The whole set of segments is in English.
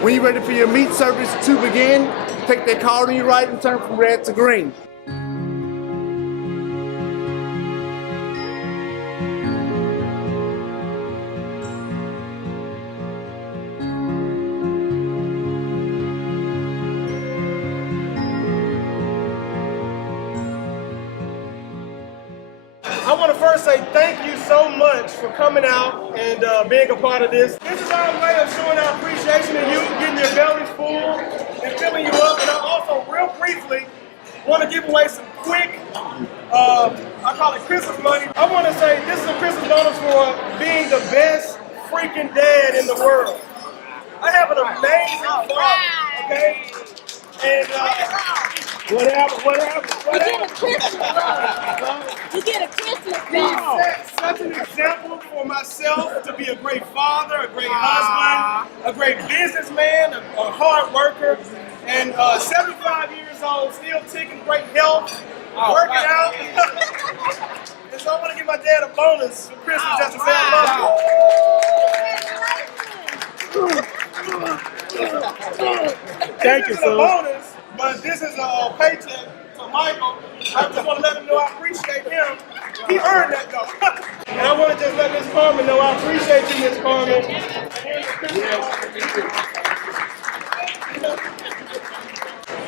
When you're ready for your meat service to begin, take that card on your right and turn from red to green. I want to first say thank you so much for coming out and being a part of this. This is our way of showing our appreciation to you, getting your bellies full and filling you up. And I also, real briefly, want to give away some quick, I call it Christmas money. I want to say this is a Christmas bonus for being the best freaking dad in the world. I have an amazing father, okay? And what happened? You get a Christmas He set such an example for myself to be a great father, a great husband, a great businessman, a hard worker, and 75 years old, still taking great health, working out. And so I want to give my dad a bonus for Christmas just to say I love you. Thank you, sir. Bonus, but this is a paycheck to Michael. I just want to let him know I appreciate him. He earned that though. And I want to just let Miss Carmen know I appreciate you, Miss Carmen.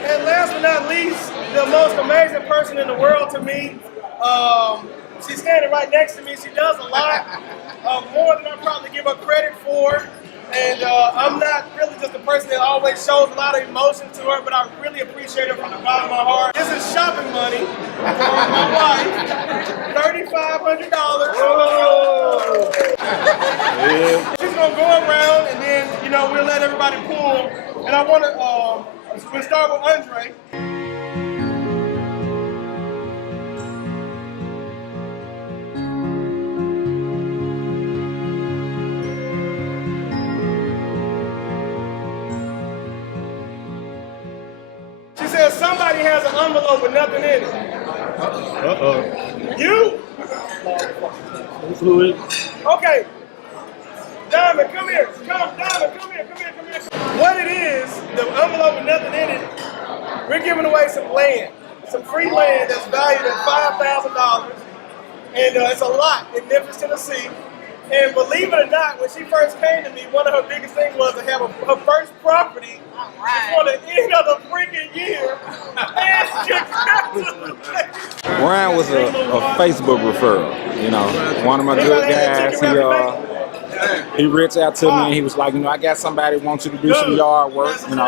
And last but not least, the most amazing person in the world to me. She's standing right next to me. She does a lot, more than I probably give her credit for. And I'm not really just a person that always shows a lot of emotion to her, but I really appreciate her from the bottom of my heart. This is shopping money for my wife, $3,500. She's gonna go around and then, we'll let everybody pull. And I wanna, we'll start with Andre. She says somebody has an envelope with nothing in it. Uh-oh. You? Fluid. Okay. Diamond, come here. Diamond, come here. What it is, the envelope with nothing in it, we're giving away some land. Some free land that's valued at $5,000. And it's a lot in Memphis, Tennessee. And believe it or not, when she first came to me, one of her biggest things was to have her first property before the end of the freaking year. Ryan was a Facebook referral. One of my good guys. He reached out to me and he was like, I got somebody who wants you to do some yard work, and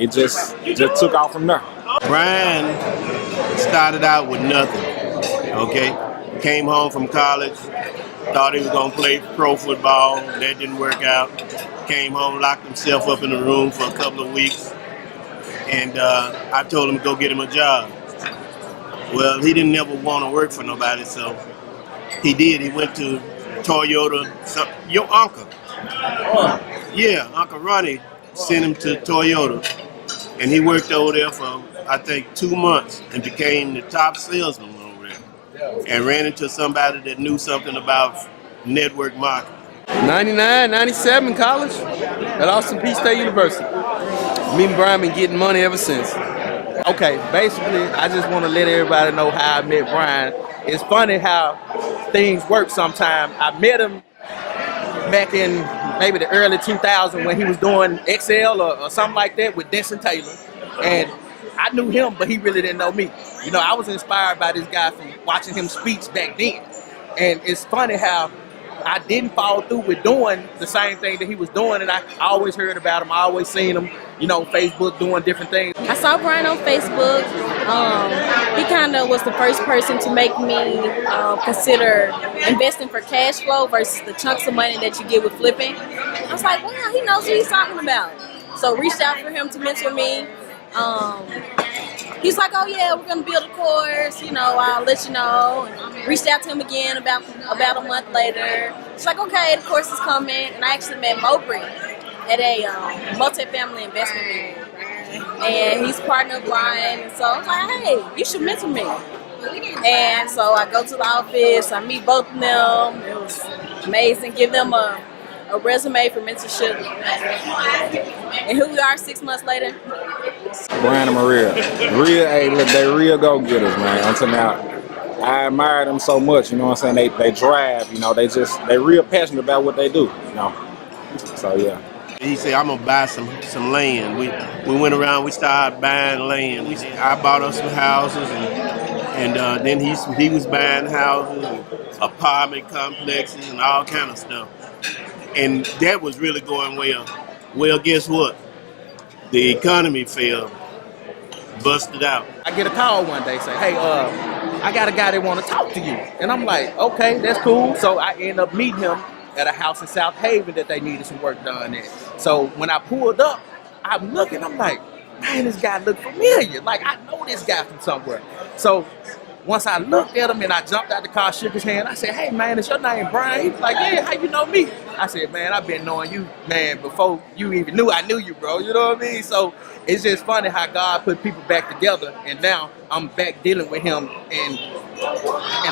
it just took off from there. Ryan started out with nothing. Okay, came home from college. Thought he was going to play pro football. That didn't work out. Came home, locked himself up in the room for a couple of weeks. And I told him to go get him a job. Well, he didn't ever want to work for nobody, so he did. He went to Toyota. Your uncle. Yeah, Uncle Ronnie sent him to Toyota. And he worked over there for, I think, 2 months and became the top salesman. And ran into somebody that knew something about network marketing. 99, 97 college at Austin Peay State University. Me and Brian been getting money ever since. Okay, basically, I just want to let everybody know how I met Brian. It's funny how things work sometimes. I met him back in maybe the early 2000s when he was doing XL or something like that with Denson Taylor. And I knew him, but he really didn't know me. I was inspired by this guy from watching him speech back then. And it's funny how I didn't follow through with doing the same thing that he was doing, and I always heard about him. I always seen him, Facebook doing different things. I saw Brian on Facebook. He kind of was the first person to make me consider investing for cash flow versus the chunks of money that you get with flipping. I was like, wow, he knows what he's talking about. So reached out for him to mentor me. He's like, oh yeah, we're gonna build a course, I'll let you know. And reached out to him again about a month later. It's like, okay, the course is coming. And I actually met Mowbray at a multifamily investment meeting. And he's partner of Brian. And so I was like, hey, you should mentor me. And so I go to the office, I meet both of them. It was amazing. Give them a a resume for mentorship. And here we are 6 months later. Brian and Maria. Hey, look, they real go-getters, man. Until now, I admire them so much, you know what I'm saying? They drive, you know, they real passionate about what they do, you know. So, yeah. He said, I'm gonna buy some land. We went around, we started buying land. I bought us some houses, and then he was buying houses and apartment complexes and all kind of stuff. And that was really going well. Well, guess what? The economy fell, busted out. I get a call one day, say, hey, I got a guy that want to talk to you. And I'm like, okay, that's cool. So I end up meeting him at a house in South Haven that they needed some work done at. So when I pulled up, I'm looking, I'm like, man, this guy look familiar. Like, I know this guy from somewhere. So once I looked at him and I jumped out the car, shook his hand, I said, hey, man, is your name Brian? He was like, yeah, how you know me? I said, man, I've been knowing you, man, before you even knew I knew you, bro. You know what I mean? So it's just funny how God put people back together, and now I'm back dealing with him in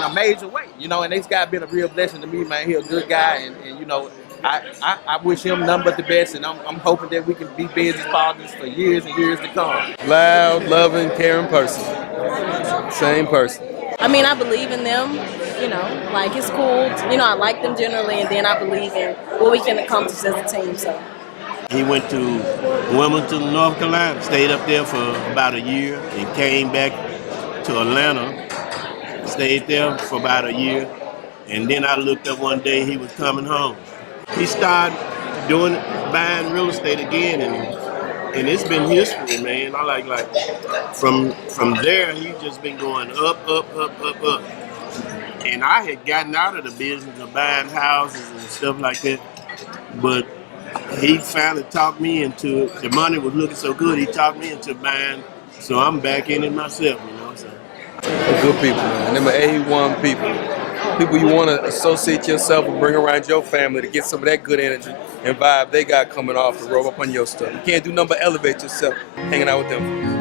a major way, you know, and this guy been a real blessing to me, man. He a good guy, and you know, I wish him nothing but the best, and I'm hoping that we can be business partners for years and years to come. Loud, loving, caring person. Same person. I mean, I believe in them, you know, like it's cool. You know, I like them generally, and then I believe in what we can accomplish as a team, so. He went to Wilmington, North Carolina, stayed up there for about a year, and came back to Atlanta, stayed there for about a year, and then I looked up one day, he was coming home. He started buying real estate again, and it's been history, man. I like from there, he's just been going up. And I had gotten out of the business of buying houses and stuff like that, but he finally talked me into it. The money was looking so good, he talked me into buying, so I'm back in it myself, you know what I'm saying? They're good people, man. Them are A1 people. People you want to associate yourself and bring around your family to get some of that good energy and vibe they got coming off to roll up on your stuff. You can't do nothing but elevate yourself hanging out with them.